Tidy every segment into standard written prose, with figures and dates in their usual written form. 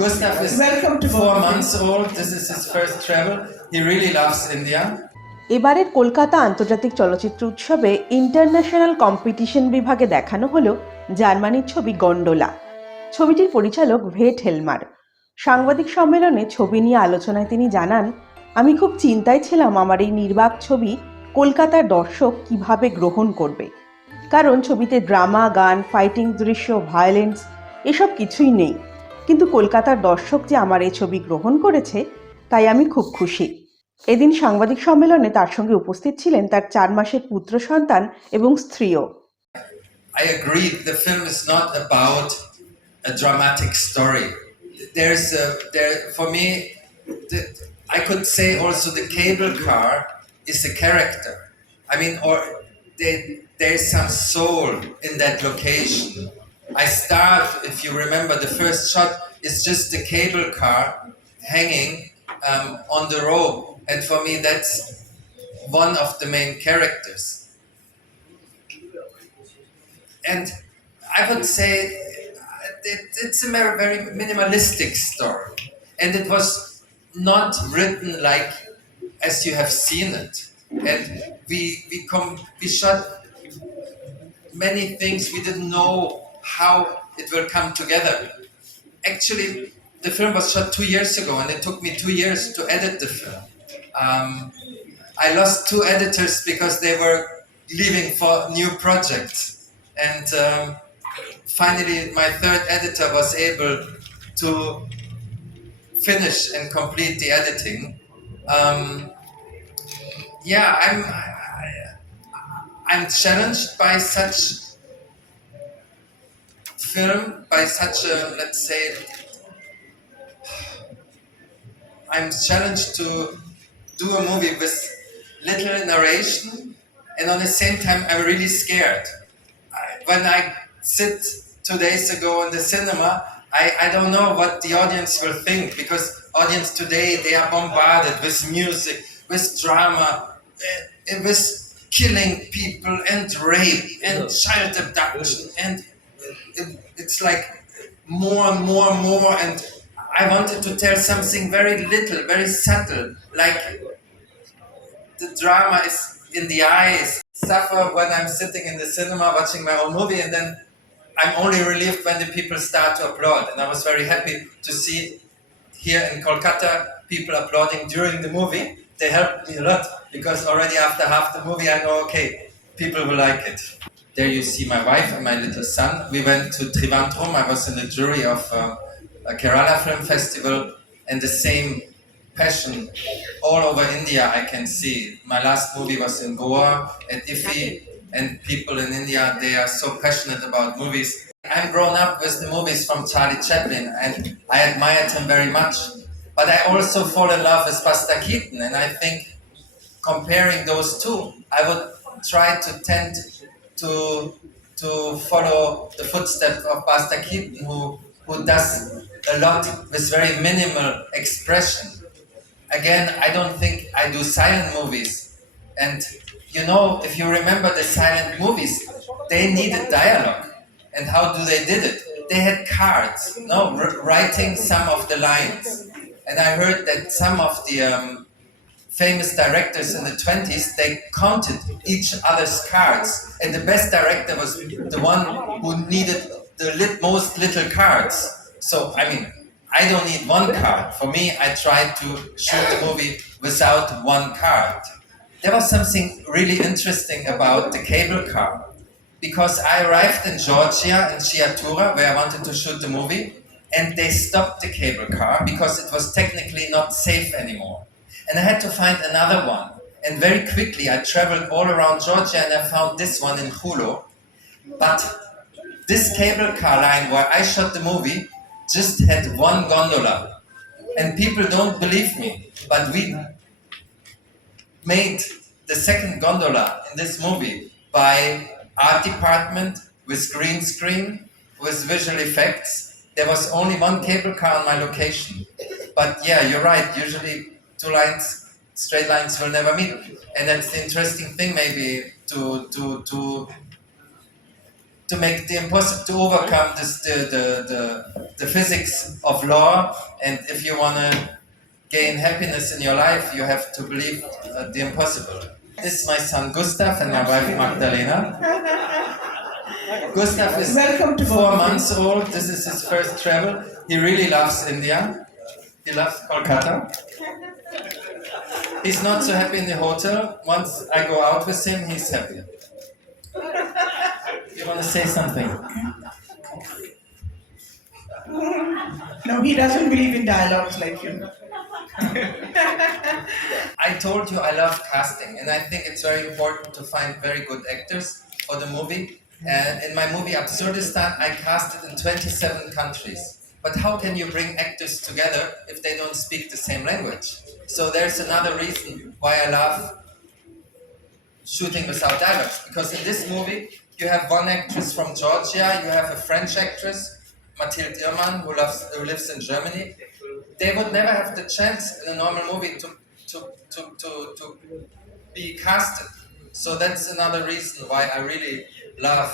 Gustav is Welcome to 4 months old. This is his first travel. He really loves India. এবারের কলকাতা আন্তর্জাতিক চলচ্চিত্র উৎসবে international competition বিভাগে দেখানো হলো জার্মানির ছবি গন্ডোলা। ছবিটির পরিচালক ভেট হেলমার। সাংবাদিক সম্মেলনে ছবি নিয়ে আলোচনায় তিনি জানান, আমি খুব চিন্তায় ছিলাম আমার এই নির্বাক ছবি কলকাতার দর্শক কিভাবে গ্রহণ করবে, কারণ ছবিতে ড্রামা, গান, ফাইটিং দৃশ্য, ভায়োলেন্স এসব কিছুই নেই। কিন্তু কলকাতার দর্শক যে আমার এই ছবি গ্রহণ করেছে তাই আমি খুব খুশি। এদিন সাংবাদিক সম্মেলনে তার সঙ্গে উপস্থিত ছিলেন তার 4 মাসের পুত্র সন্তান এবং স্ত্রীও। I agree, the film is not about a dramatic story. For me, I could say also the cable car is a character. I mean, or there's some soul in that location. I start, if you remember, the first shot is just the cable car hanging on the rope. And for me, that's one of the main characters. And I would say it's a very minimalistic story. And it was not written like as you have seen it. And we shot many things we didn't know how it will come together. Actually, the film was shot 2 years ago, and it took me 2 years to edit the film. I lost 2 editors because they were leaving for new projects, and finally my 3rd editor was able to finish and complete the editing. I'm challenged by such film, by such a, let's say, I'm challenged to do a movie with little narration, and on the same time I'm really scared. When I sit 2 days ago in the cinema, I don't know what the audience will think, because audience today, they are bombarded with music, with drama, with killing people and rape and child abduction, and it's like more and more and more, and I wanted to tell something very little, very subtle, like the drama is in the eyes. Suffer when I'm sitting in the cinema watching my own movie, and then I'm only relieved when the people start to applaud. And I was very happy to see here in Kolkata people applauding during the movie. They helped me a lot, because already after half the movie I know, okay, people will like it. There you see my wife and my little son. We went to Trivandrum. I was in the jury of a Kerala Film Festival, and the same passion all over India I can see. My last movie was in Goa at IFFI, and people in India, they are so passionate about movies. I'm grown up with the movies from Charlie Chaplin, and I admired him very much. But I also fall in love with Buster Keaton, and I think comparing those two, I would try to tend to follow the footsteps of Buster Keaton, who does a lot with very minimal expression. Again, I don't think I do silent movies. And you know, if you remember the silent movies, they needed dialogue. And how they did it? They had cards, writing some of the lines. And I heard that some of the famous directors in the 20s, they counted each other's cards. And the best director was the one who needed the most little cards. So, I mean, I don't need one card. For me, I tried to shoot the movie without one card. There was something really interesting about the cable car, because I arrived in Georgia, in Chiatura, where I wanted to shoot the movie, and they stopped the cable car because it was technically not safe anymore. And I had to find another one. And very quickly I traveled all around Georgia, and I found this one in Hulo. But this cable car line where I shot the movie just had one gondola. And people don't believe me, but we made the second gondola in this movie by art department, with green screen, with visual effects. There was only one cable car on my location. But yeah, you're right, usually 2 lines, straight lines will never meet. And that's the interesting thing maybe to to make the impossible, to overcome this, the physics of law. And if you want to gain happiness in your life, you have to believe the impossible. This is my son Gustav and my wife Magdalena. Gustav is Welcome to 4 months old. This is his first travel. He really loves India. He loves Kolkata. He's not so happy in the hotel. Once I go out with him, he's happy. You want to say something? No, he doesn't believe in dialogues like you. I told you I love casting, and I think it's very important to find very good actors for the movie. And in my movie Absurdistan, I casted in 27 countries. But how can you bring actors together if they don't speak the same language? So there's another reason why I love shooting without dialogues. Because in this movie, you have one actress from Georgia, you have a French actress, Mathilde Irman, who lives in Germany. They would never have the chance in a normal movie to be casted. So that's another reason why I really love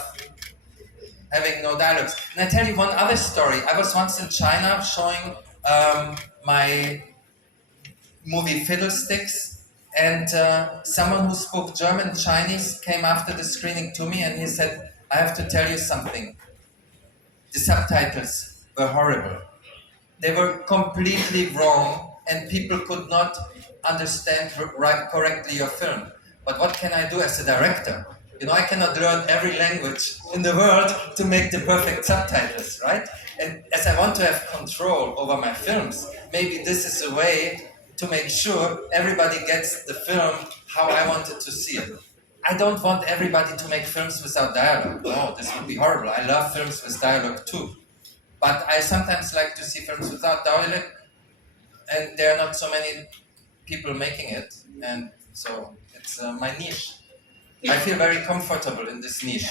having no dialogues. And I tell you one other story. I was once in China showing my movie Fiddlesticks, and someone who spoke German and Chinese came after the screening to me and he said, I have to tell you something. The subtitles were horrible. They were completely wrong and people could not understand correctly your film. But what can I do as a director? You know, I cannot learn every language in the world to make the perfect subtitles, right? And as I want to have control over my films, maybe this is a way to make sure everybody gets the film how I wanted to see it. I don't want everybody to make films without dialogue. No, this would be horrible. I love films with dialogue too. But I sometimes like to see films without dialogue, and there are not so many people making it. And so it's my niche. I feel very comfortable in this niche.